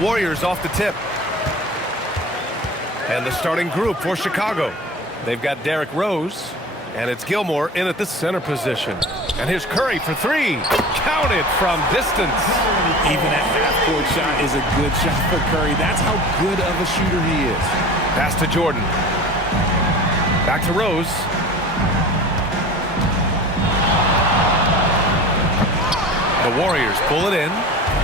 Warriors off the tip. And the starting group for Chicago. They've got Derrick Rose, and it's Gilmore in at the center position. And here's Curry for three. Counted from distance. Even that half-court shot is a good shot for Curry. That's how good of a shooter he is. Pass to Jordan. Back to Rose. The Warriors pull it in.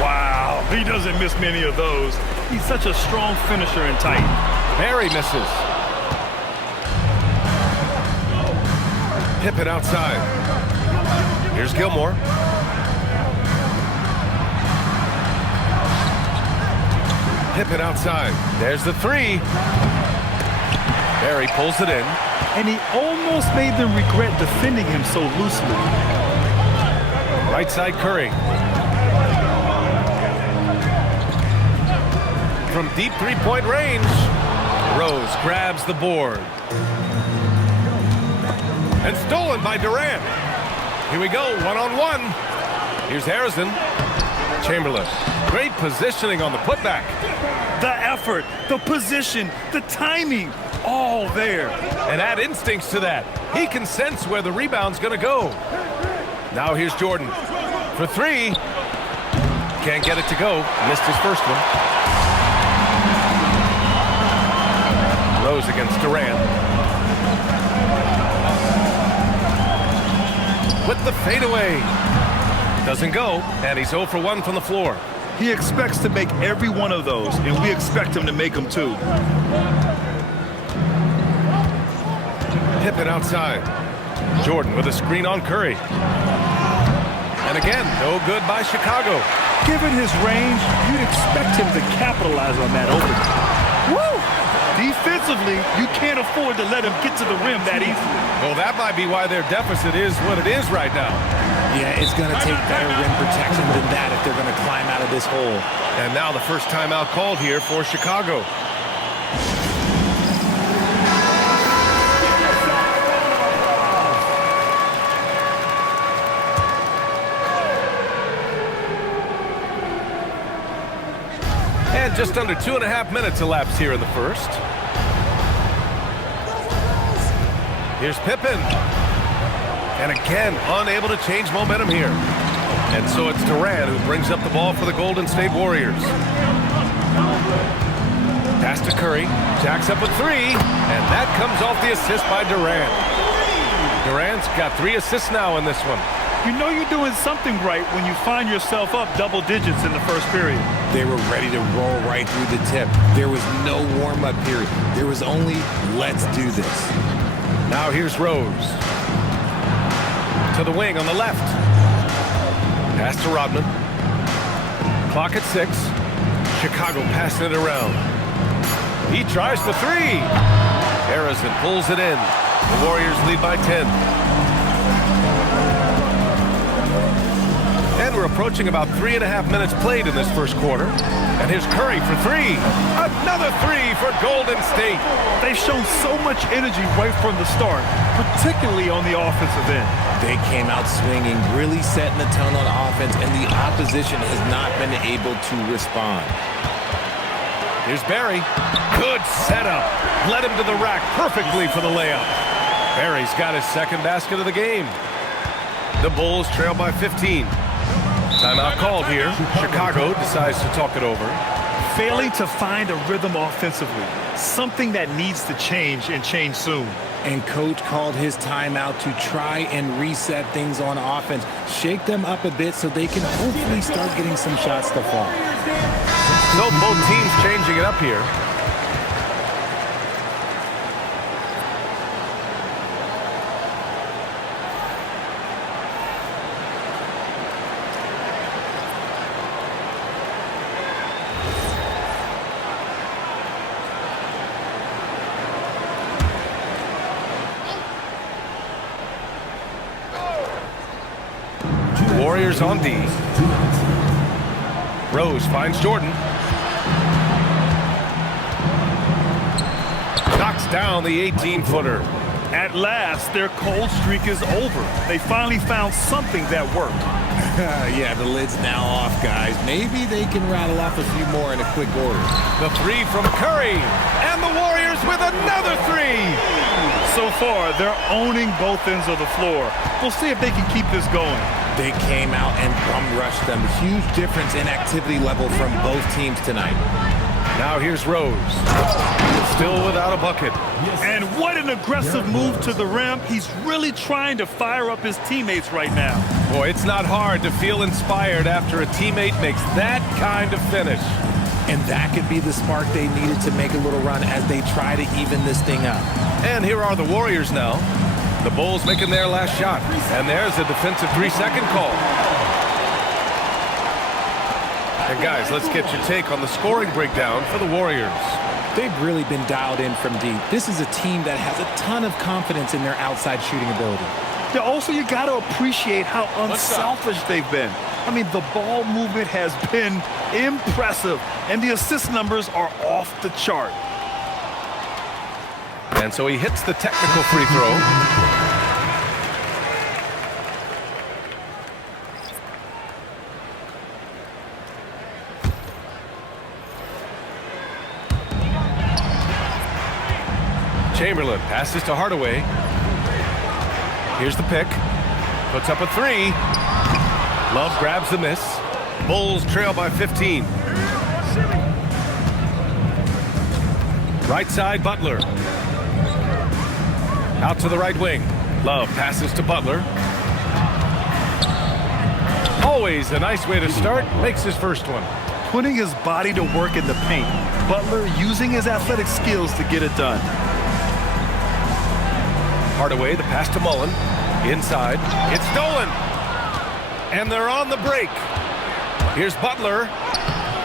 Wow, he doesn't miss many of those. He's such a strong finisher and tight. Barry misses. Pippen outside. Here's Gilmore. Pippen outside. There's the three. Barry pulls it in. And he almost made them regret defending him so loosely. Right side Curry. From deep three-point range, Rose grabs the board. And stolen by Durant. Here we go, one-on-one. Here's Harrison. Chamberlain. Great positioning on the putback. The effort, the position, the timing, all there. And add instincts to that. He can sense where the rebound's going to go. Now here's Jordan for three. Can't get it to go. Missed his first one. Rose against Durant. With the fadeaway. Doesn't go, and he's 0 for 1 from the floor. He expects to make every one of those, and we expect him to make them too. Pippen outside. Jordan with a screen on Curry. And again, no good by Chicago. Given his range, you'd expect him to capitalize on that opening. Woo! Defensively, you can't afford to let him get to the rim that easily. Well, that might be why their deficit is what it is right now. Yeah, it's going to take better rim protection than that if they're going to climb out of this hole. And now the first timeout called here for Chicago. And just under 2.5 minutes elapsed here in the first. Here's Pippen. And again, unable to change momentum here. And so it's Durant who brings up the ball for the Golden State Warriors. Pass to Curry. Jacks up with three. And that comes off the assist by Durant. Durant's got 3 assists now in this one. You know you're doing something right when you find yourself up double digits in the first period. They were ready to roll right through the tip. There was no warm-up period. There was only, let's do this. Now here's Rose. To the wing on the left. Pass to Rodman. Clock at 6. Chicago passing it around. He tries for three. Harrison pulls it in. The Warriors lead by 10. And we're approaching about 3.5 minutes played in this first quarter. And here's Curry for three. Another three for Golden State. They've shown so much energy right from the start, particularly on the offensive end. They came out swinging, really setting the tone on offense, and the opposition has not been able to respond. Here's Barry. Good setup. Led him to the rack perfectly for the layup. Barry's got his second basket of the game. The Bulls trail by 15. Timeout called here. Chicago decides to talk it over. Failing to find a rhythm offensively. Something that needs to change and change soon. And coach called his timeout to try and reset things on offense. Shake them up a bit so they can hopefully start getting some shots to fall. So both teams changing it up here. Warriors on D. Rose finds Jordan. Knocks down the 18-footer. At last, their cold streak is over. They finally found something that worked. Yeah, the lid's now off, guys. Maybe they can rattle off a few more in a quick order. The three from Curry, and the Warriors with another three. So far, they're owning both ends of the floor. We'll see if they can keep this going. They came out and bum-rushed them. Huge difference in activity level from both teams tonight. Now here's Rose. Still without a bucket. And what an aggressive move to the rim. He's really trying to fire up his teammates right now. Boy, it's not hard to feel inspired after a teammate makes that kind of finish. And that could be the spark they needed to make a little run as they try to even this thing up. And here are the Warriors now. The Bulls making their last shot. And there's a defensive 3-second call. And guys, let's get your take on the scoring breakdown for the Warriors. They've really been dialed in from deep. This is a team that has a ton of confidence in their outside shooting ability. Yeah, also, you got to appreciate how unselfish they've been. I mean, the ball movement has been impressive, and the assist numbers are off the chart. And so he hits the technical free throw. Chamberlain passes to Hardaway. Here's the pick. Puts up a three. Love grabs the miss. Bulls trail by 15. Right side, Butler. Out to the right wing. Love passes to Butler. Always a nice way to start. Makes his first one. Putting his body to work in the paint. Butler using his athletic skills to get it done. Hardaway, the pass to Mullen. Inside. It's stolen. And they're on the break. Here's Butler.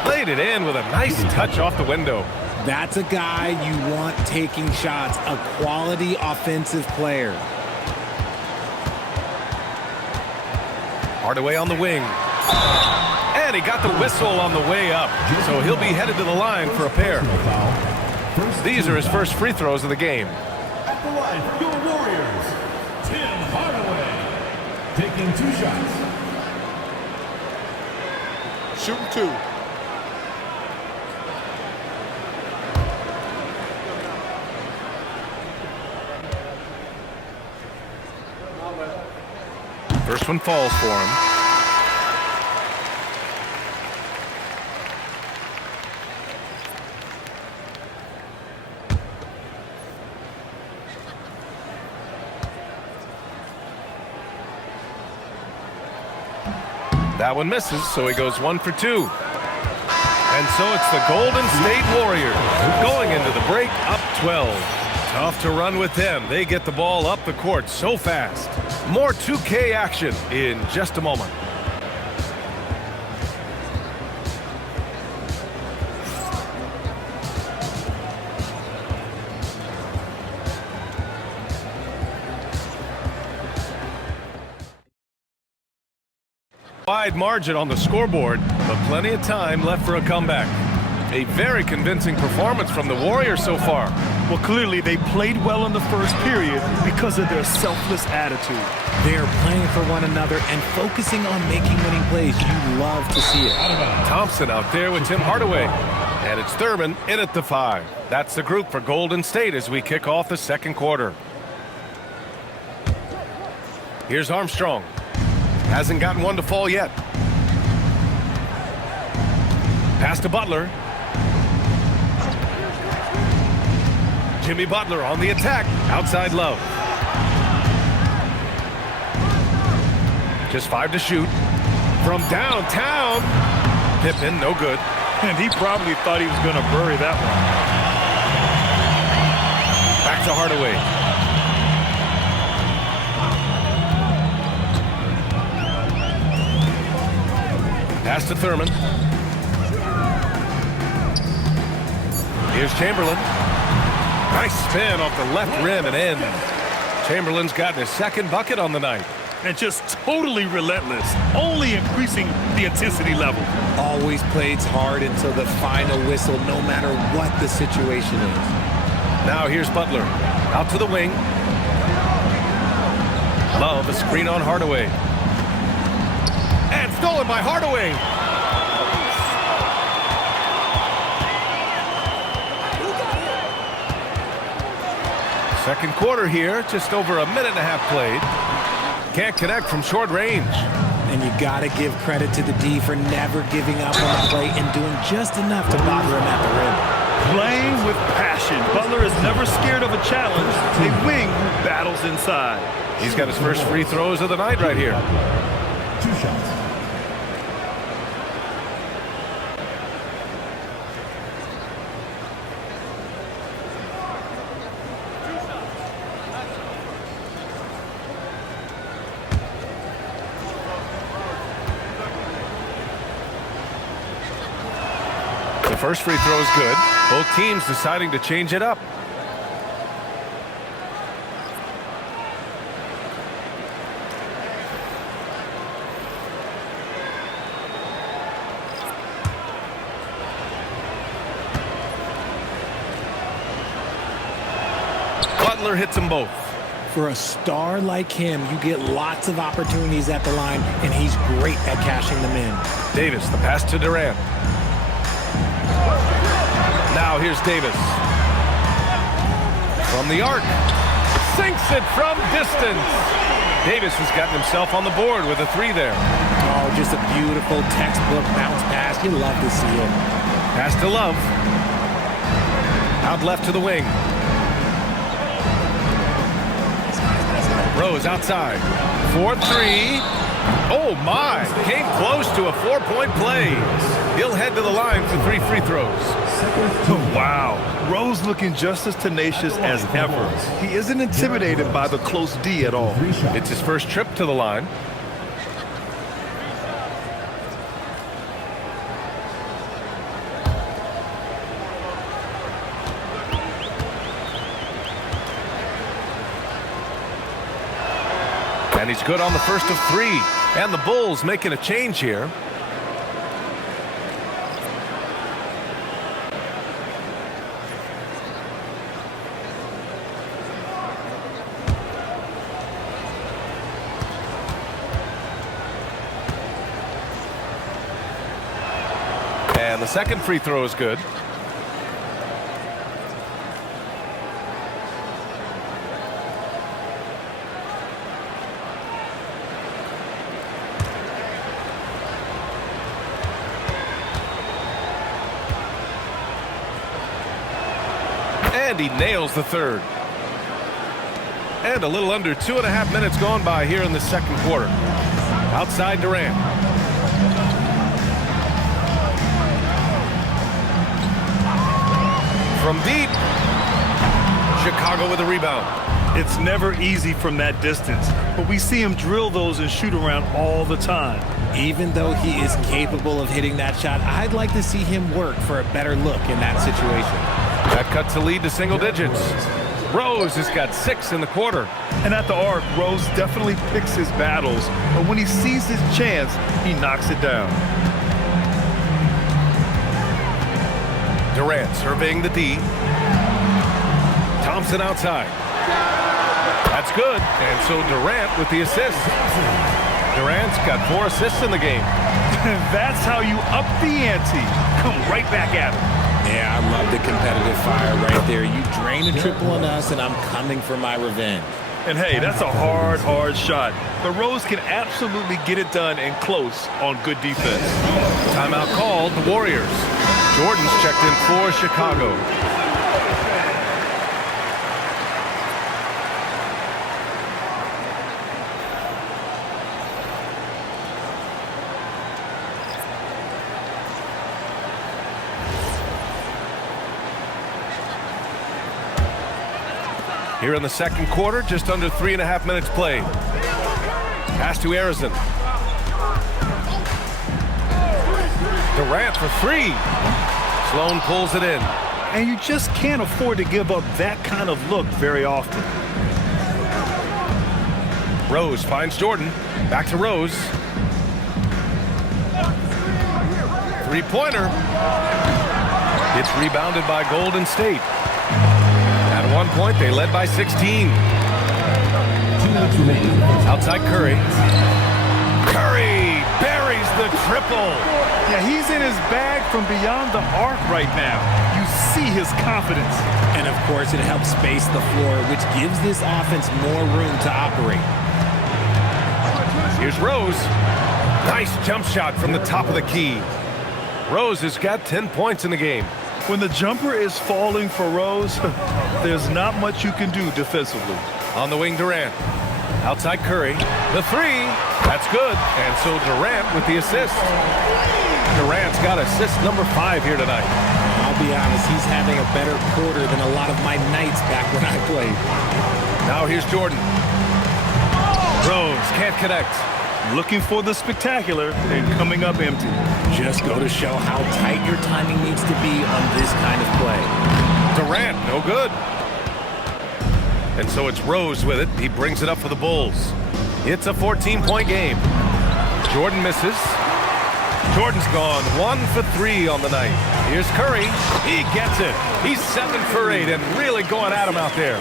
Laid it in with a nice touch off the window. That's a guy you want taking shots, a quality offensive player. Hardaway on the wing. And he got the whistle on the way up. So he'll be headed to the line for a pair. These are his first free throws of the game. At the line for your Warriors, Tim Hardaway. Taking 2 shots. Shooting 2. First one falls for him. That one misses, so he goes 1 for 2. And so it's the Golden State Warriors going into the break up 12. Tough to run with them. They get the ball up the court so fast. More 2K action in just a moment. Wide margin on the scoreboard, but plenty of time left for a comeback. A very convincing performance from the Warriors so far. Well, clearly they played well in the first period because of their selfless attitude. They are playing for one another and focusing on making winning plays. You love to see it. Thompson out there with Tim Hardaway. And it's Thurman in at the 5. That's the group for Golden State as we kick off the second quarter. Here's Armstrong. Hasn't gotten one to fall yet. Pass to Butler. Jimmy Butler on the attack. Outside Love. Just 5 to shoot. From downtown. Pippen, no good. And he probably thought he was going to bury that one. Back to Hardaway. Pass to Thurman. Here's Chamberlain. Nice spin off the left rim and in. Chamberlain's gotten his second bucket on the night. And just totally relentless, only increasing the intensity level. Always plays hard until the final whistle, no matter what the situation is. Now here's Butler. Out to the wing. Love a screen on Hardaway. And stolen by Hardaway. Second quarter here, just over a minute and a half played. Can't connect from short range. And you got to give credit to the D for never giving up on the play and doing just enough to bother him at the rim. Playing with passion. Butler is never scared of a challenge. A wing who battles inside. He's got his first free throws of the night right here. 2 shots. The first free throw is good. Both teams deciding to change it up. Butler hits them both. For a star like him, you get lots of opportunities at the line, and he's great at cashing them in. Davis, the pass to Durant. Now here's Davis. From the arc. Sinks it from distance. Davis has gotten himself on the board with a 3 there. Oh, just a beautiful textbook bounce pass. You love to see it. Pass to Love. Out left to the wing. Rose outside. 4-3. Oh, my. Came close to a 4-point play. He'll head to the line for 3 free throws. Wow. Rose looking just as tenacious as ever. He isn't intimidated by the close D at all. It's his first trip to the line. And he's good on the first of 3. And the Bulls making a change here. And the second free throw is good. And he nails the third. And a little under 2.5 minutes gone by here in the second quarter. Outside Durant. From deep. Chicago with a rebound. It's never easy from that distance, but we see him drill those and shoot around all the time. Even though he is capable of hitting that shot, I'd like to see him work for a better look in that situation. That cuts the lead to single digits. Rose has got 6 in the quarter. And at the arc, Rose definitely picks his battles, but when he sees his chance, he knocks it down. Durant surveying the D. Thompson outside. That's good. And so Durant with the assist. Durant's got 4 assists in the game. That's how you up the ante. Come right back at him. Yeah, I love the competitive fire right there. You drain a triple on us, and I'm coming for my revenge. And hey, that's a hard shot. But Rose can absolutely get it done and close on good defense. Timeout called, the Warriors. Jordan's checked in for Chicago. Here in the second quarter, just under 3.5 minutes played. Pass to Arizon. Durant for 3. Sloan pulls it in. And you just can't afford to give up that kind of look very often. Rose finds Jordan. Back to Rose. 3-pointer. It's rebounded by Golden State. At one point, they led by 16. minutes remaining. Outside Curry. Curry buries the triple. Yeah, he's in his bag from beyond the arc right now. You see his confidence. And of course, it helps space the floor, which gives this offense more room to operate. Here's Rose. Nice jump shot from the top of the key. Rose has got 10 points in the game. When the jumper is falling for Rose, there's not much you can do defensively. On the wing, Durant. Outside Curry. The three. That's good. And so Durant with the assist. Durant's got assist number 5 here tonight. I'll be honest, he's having a better quarter than a lot of my nights back when I played. Now here's Jordan. Rose can't connect. Looking for the spectacular and coming up empty. Just go to show how tight your timing needs to be on this kind of play. Durant, no good. And so it's Rose with it. He brings it up for the Bulls. It's a 14-point game. Jordan misses. Jordan's gone 1 for 3 on the night. Here's Curry. He gets it. He's 7 for 8 and really going at him out there.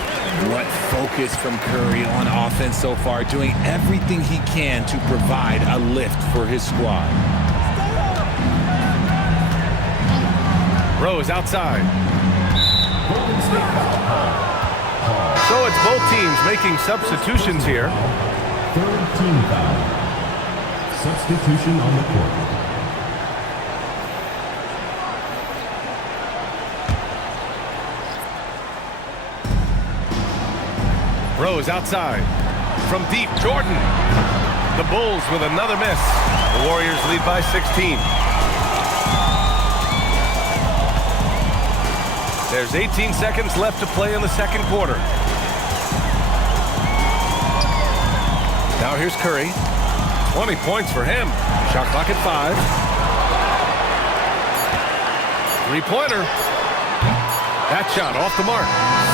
What focus from Curry on offense so far, doing everything he can to provide a lift for his squad. Rose outside. So it's both teams making substitutions here. Third team foul. Substitution on the court. Rose outside. From deep, Jordan. The Bulls with another miss. The Warriors lead by 16. There's 18 seconds left to play in the second quarter. Now here's Curry. 20 points for him. Shot clock at 5. Three-pointer. That shot off the mark.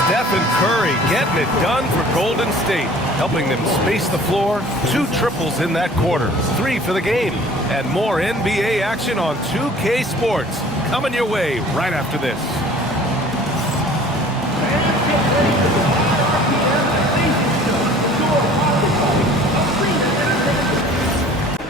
Stephen Curry getting it done for Golden State, helping them space the floor. 2 triples in that quarter. 3 for the game. And more NBA action on 2K Sports. Coming your way right after this.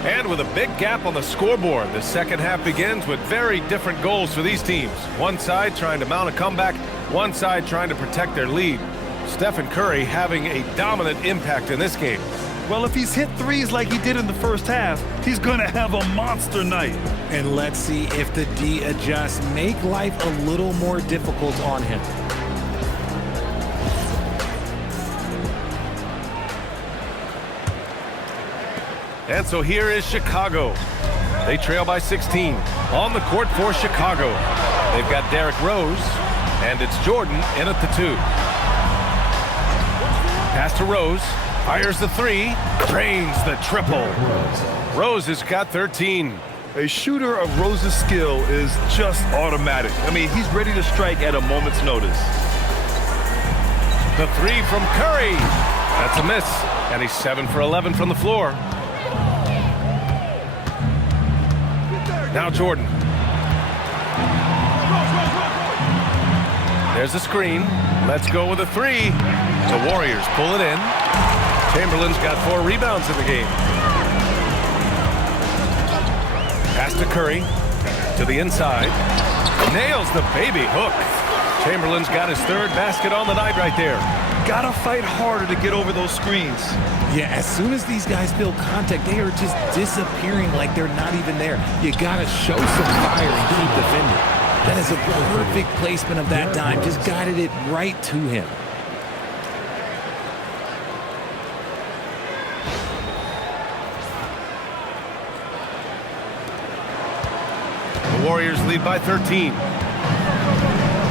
And with a big gap on the scoreboard, the second half begins with very different goals for these teams. One side trying to mount a comeback, one side trying to protect their lead. Stephen Curry having a dominant impact in this game. Well, if he's hit threes like he did in the first half, he's going to have a monster night. And let's see if the D adjusts, make life a little more difficult on him. And so here is Chicago. They trail by 16. On the court for Chicago. They've got Derrick Rose, and it's Jordan in at the 2. Pass to Rose. Fires the 3. Drains the triple. Rose has got 13. A shooter of Rose's skill is just automatic. I mean, he's ready to strike at a moment's notice. The 3 from Curry. That's a miss. And he's 7 for 11 from the floor. Now Jordan. There's a screen. Let's go with a 3. The Warriors pull it in. Chamberlain's got 4 rebounds in the game. Pass to Curry. To the inside. Nails the baby hook. Chamberlain's got his 3rd basket on the night right there. Gotta fight harder to get over those screens. Yeah, as soon as these guys feel contact, they are just disappearing like they're not even there. You gotta show some fire and keep defending. That is a perfect placement of that dime. Just guided it right to him. The Warriors lead by 13.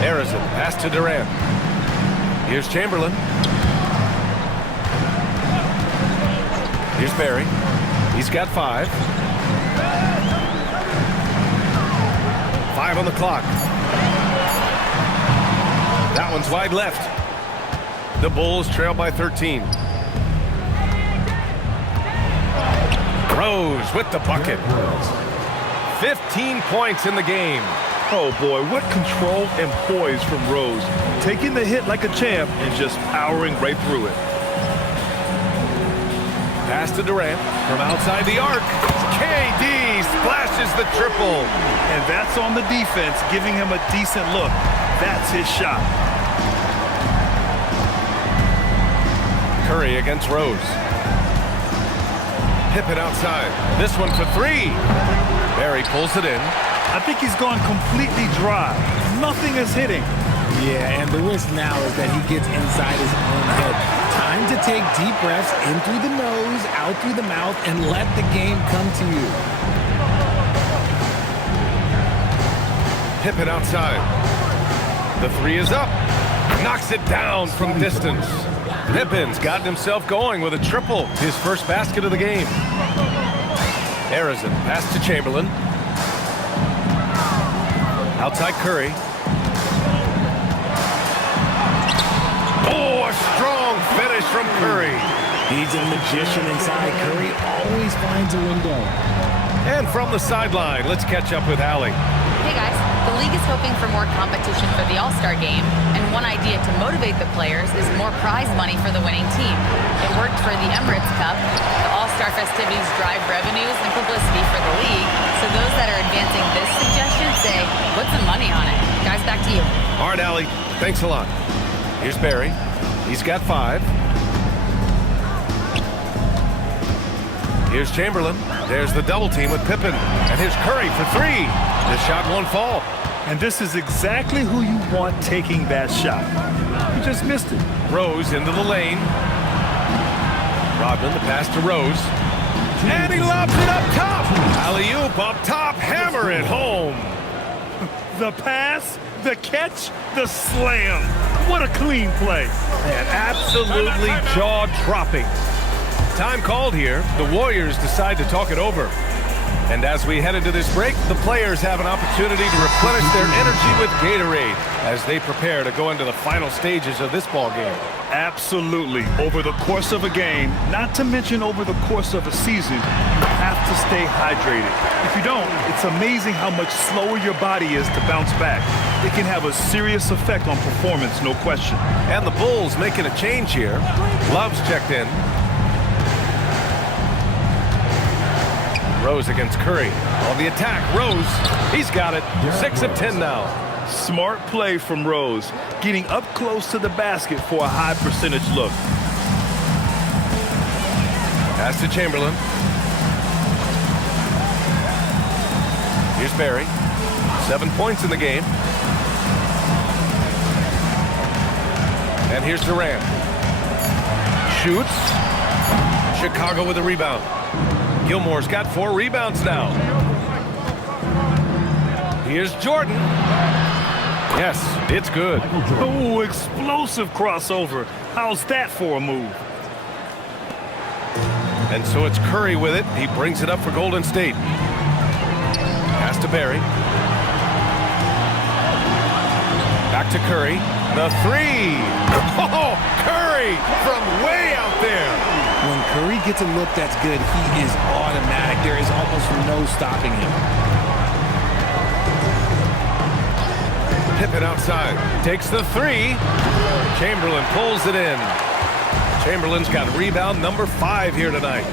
Harrison, pass to Durant. Here's Chamberlain. Here's Barry. He's got 5. 5 on the clock. That one's wide left. The Bulls trail by 13. Rose with the bucket. 15 points in the game. Oh boy, what control and poise from Rose. Taking the hit like a champ and just powering right through it. Pass to Durant from outside the arc. KD splashes the triple. And that's on the defense, giving him a decent look. That's his shot. Curry against Rose. Pippen outside. This one for three. Barry pulls it in. I think he's gone completely dry. Nothing is hitting. Yeah, and the risk now is that he gets inside his own head. Time to take deep breaths in through the nose, out through the mouth, and let the game come to you. Pippen outside. The three is up. Knocks it down from distance. Pippen's gotten himself going with a triple. His first basket of the game. Arizin pass to Chamberlain. Outside Curry. Oh, a strong finish from Curry. He's a magician inside. Curry always finds a window. And from the sideline, let's catch up with Allie. Hey guys, the league is hoping for more competition for the All-Star game, and one idea to motivate the players is more prize money for the winning team. It worked for the Emirates Cup. The All-Star festivities drive revenues and publicity for the league, so those that are advancing this suggestion say, put some money on it. Guys, back to you. All right, Allie, thanks a lot. Here's Barry. He's got 5. Here's Chamberlain. There's the double team with Pippen. And here's Curry for 3. The shot won't fall. And this is exactly who you want taking that shot. You just missed it. Rose into the lane. Rodman, the pass to Rose. And he lobs it up top. Alley-oop up top. Hammer it home. The pass, the catch, the slam. What a clean play. And absolutely jaw-dropping. Time called here. The Warriors decide to talk it over. And as we head into this break, the players have an opportunity to replenish their energy with Gatorade as they prepare to go into the final stages of this ball game. Absolutely. Over the course of a game, not to mention over the course of a season, you have to stay hydrated. If you don't, it's amazing how much slower your body is to bounce back. It can have a serious effect on performance, no question. And the Bulls making a change here. Love's checked in. Rose against Curry. On the attack, Rose. He's got it. 6 of 10 now. Smart play from Rose, getting up close to the basket for a high percentage look. Pass to Chamberlain. Here's Barry. 7 points in the game. And here's Durant. Shoots. Chicago with a rebound. Gilmore's got 4 rebounds now. Here's Jordan. Yes, it's good. Oh, explosive crossover. How's that for a move? And so it's Curry with it. He brings it up for Golden State. Pass to Barry. Back to Curry. The 3. Oh, Curry from way out there. When Curry gets a look that's good, he is automatic. There is almost no stopping him. Pippen outside. Takes the 3. Chamberlain pulls it in. Chamberlain's got rebound number 5 here tonight.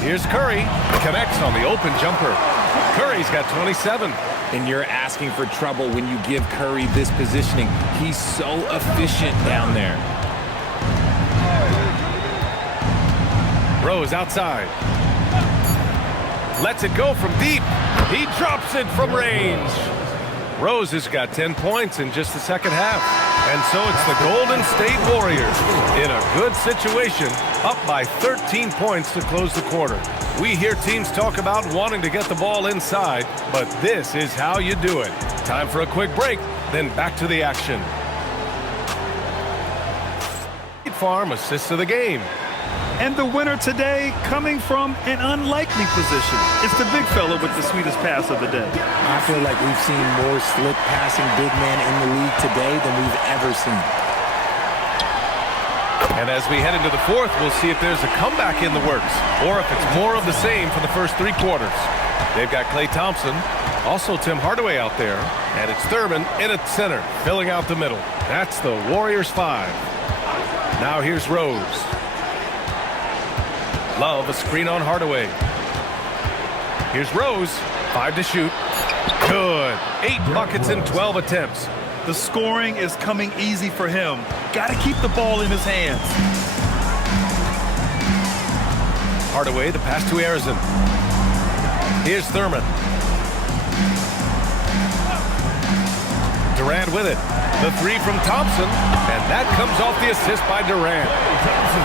Here's Curry. Connects on the open jumper. Curry's got 27. And you're asking for trouble when you give Curry this positioning. He's so efficient down there. Rose outside. Lets it go from deep. He drops it from range. Rose has got 10 points in just the second half. And so it's the Golden State Warriors in a good situation, up by 13 points to close the quarter. We hear teams talk about wanting to get the ball inside, but this is how you do it. Time for a quick break, then back to the action. State Farm assists of the game. And the winner today coming from an unlikely position. It's the big fella with the sweetest pass of the day. I feel like we've seen more slick passing big men in the league today than we've ever seen. And as we head into the fourth, we'll see if there's a comeback in the works or if it's more of the same for the first 3 quarters. They've got Klay Thompson, also Tim Hardaway out there, and it's Thurman in at center, filling out the middle. That's the Warriors 5. Now here's Rose. Love a screen on Hardaway. Here's Rose. 5 to shoot. Good. 8 buckets in 12 attempts. The scoring is coming easy for him. Got to keep the ball in his hands. Hardaway, the pass to Arizin. Here's Thurman. Durant with it. The 3 from Thompson, and that comes off the assist by Durant.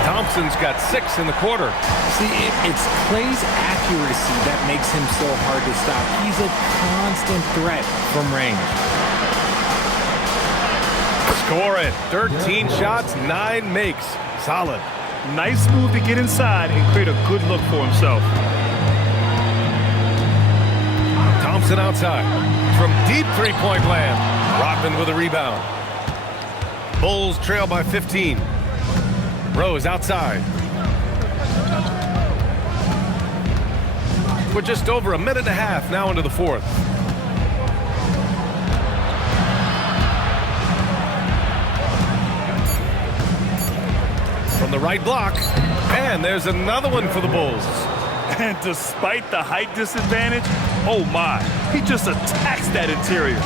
Thompson's got 6 in the quarter. See, it's Clay's accuracy that makes him so hard to stop. He's a constant threat from range. Score it. 13 shots, 9 makes. Solid. Nice move to get inside and create a good look for himself. Thompson outside. From deep three-point land. Rodman with a rebound. Bulls trail by 15. Rose outside. We're just over a minute and a half now into the fourth. From the right block. And there's another one for the Bulls. And despite the height disadvantage, oh my, he just attacks that interior.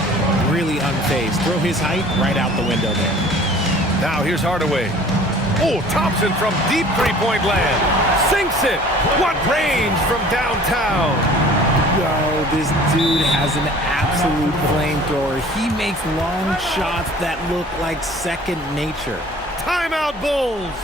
Really unfazed. Throw his height right out the window there. Now here's Hardaway. Oh, Thompson from deep three-point land. Sinks it. What range from downtown. Yo, this dude has an absolute flamethrower. He makes long shots that look like second nature. Timeout, Bulls.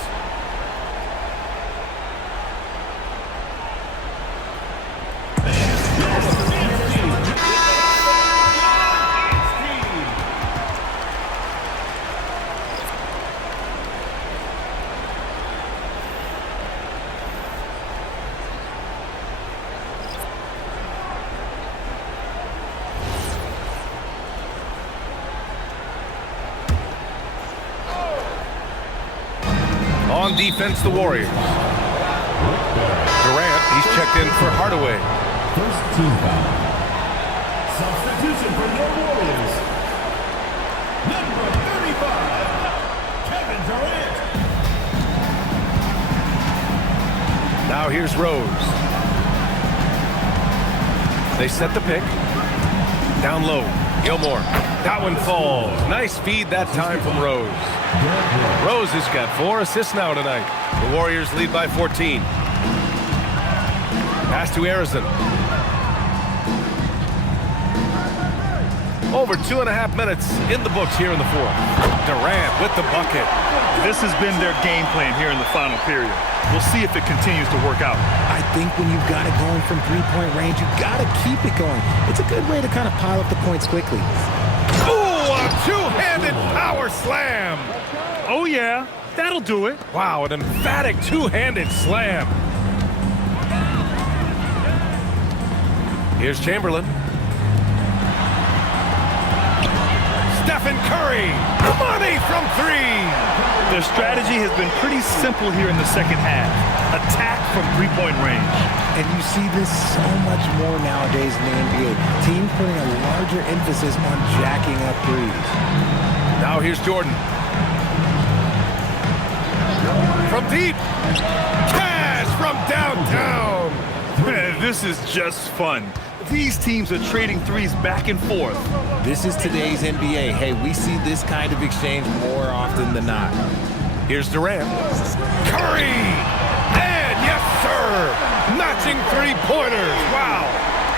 On defense, the Warriors. Durant, he's checked in for Hardaway. First team foul. Substitution for your Warriors. Number 35, Kevin Durant. Now here's Rose. They set the pick. Down low. Gilmore. That one falls. Nice feed that time from Rose. Rose has got 4 assists now tonight. The Warriors lead by 14. Pass to Arizin. Over 2.5 minutes in the books here in the fourth. Durant with the bucket. This has been their game plan here in the final period. We'll see if it continues to work out. I think when you've got it going from three-point range, you've got to keep it going. It's a good way to kind of pile up the points quickly. Ooh, a two-handed power slam. Oh yeah, that'll do it. Wow, an emphatic two-handed slam. Here's Chamberlain. Stephen Curry. Money from 3. Their strategy has been pretty simple here in the second half. Attack from three-point range. And you see this so much more nowadays in the NBA. Teams putting a larger emphasis on jacking up threes. Now here's Jordan. From deep. Cash from downtown. Man, this is just fun. These teams are trading threes back and forth. This is today's NBA. Hey, we see this kind of exchange more often than not. Here's Durant. Curry! And yes, sir! Matching three-pointers. Wow!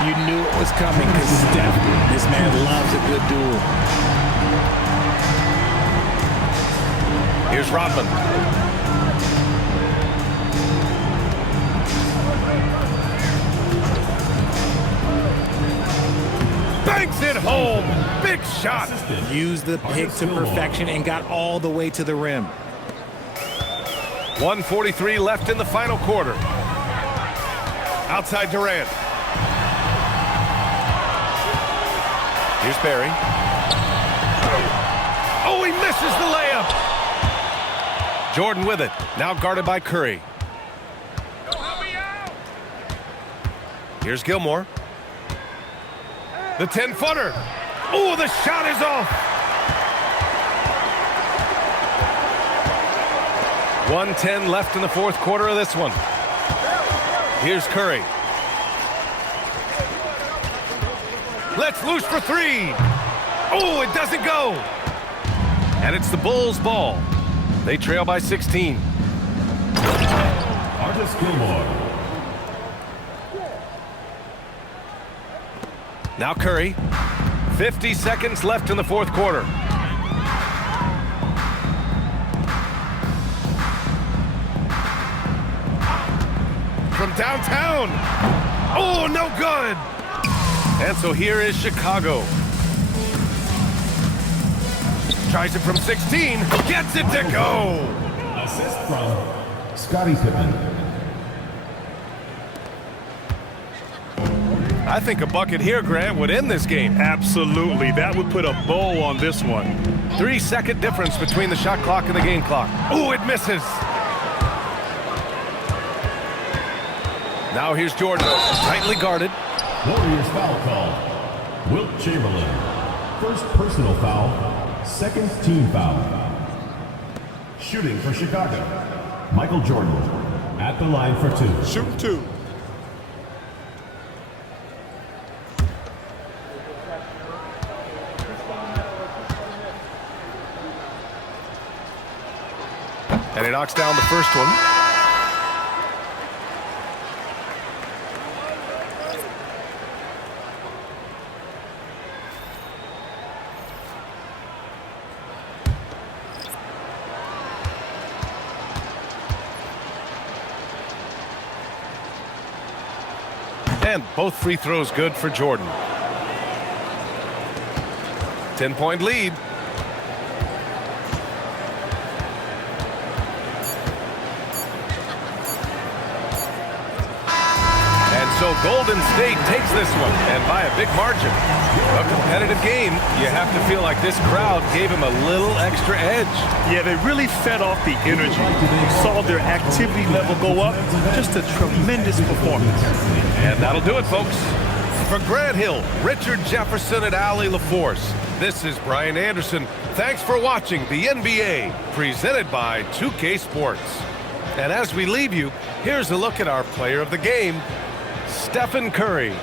You knew it was coming because Steph, this man loves a good duel. Here's Rodman. Banks it home. Big shot. Used the pick to perfection and got all the way to the rim. 1:43 left in the final quarter. Outside Durant. Here's Barry. Oh, he misses the layup. Jordan with it. Now guarded by Curry. Here's Gilmore. The 10-footer. Oh, the shot is off. 1:10 left in the fourth quarter of this one. Here's Curry. Let's loose for three. Oh, it doesn't go. And it's the Bulls' ball. They trail by 16. Artis Gilmore. Now Curry. 50 seconds left in the fourth quarter. From downtown. Oh, no good. And so here is Chicago. Tries it from 16. Gets it to go. Assist from Scottie Pippen. I think a bucket here, Grant, would end this game. Absolutely. That would put a bow on this one. 3-second difference between the shot clock and the game clock. Oh, it misses. Now here's Jordan, tightly guarded. Warriors foul call. Wilt Chamberlain. First personal foul. Second team foul. Shooting for Chicago. Michael Jordan at the line for two. Shoot two. And he knocks down the first one. And both free throws good for Jordan. 10-point lead. And so Golden State takes this one, and by a big margin. A competitive game, you have to feel like this crowd gave him a little extra edge. Yeah, they really fed off the energy. You saw their activity level go up. Just a tremendous performance. And that'll do it, folks. For Grant Hill, Richard Jefferson, and Allie LaForce, this is Brian Anderson. Thanks for watching the NBA, presented by 2K Sports. And as we leave you, here's a look at our player of the game, Stephen Curry.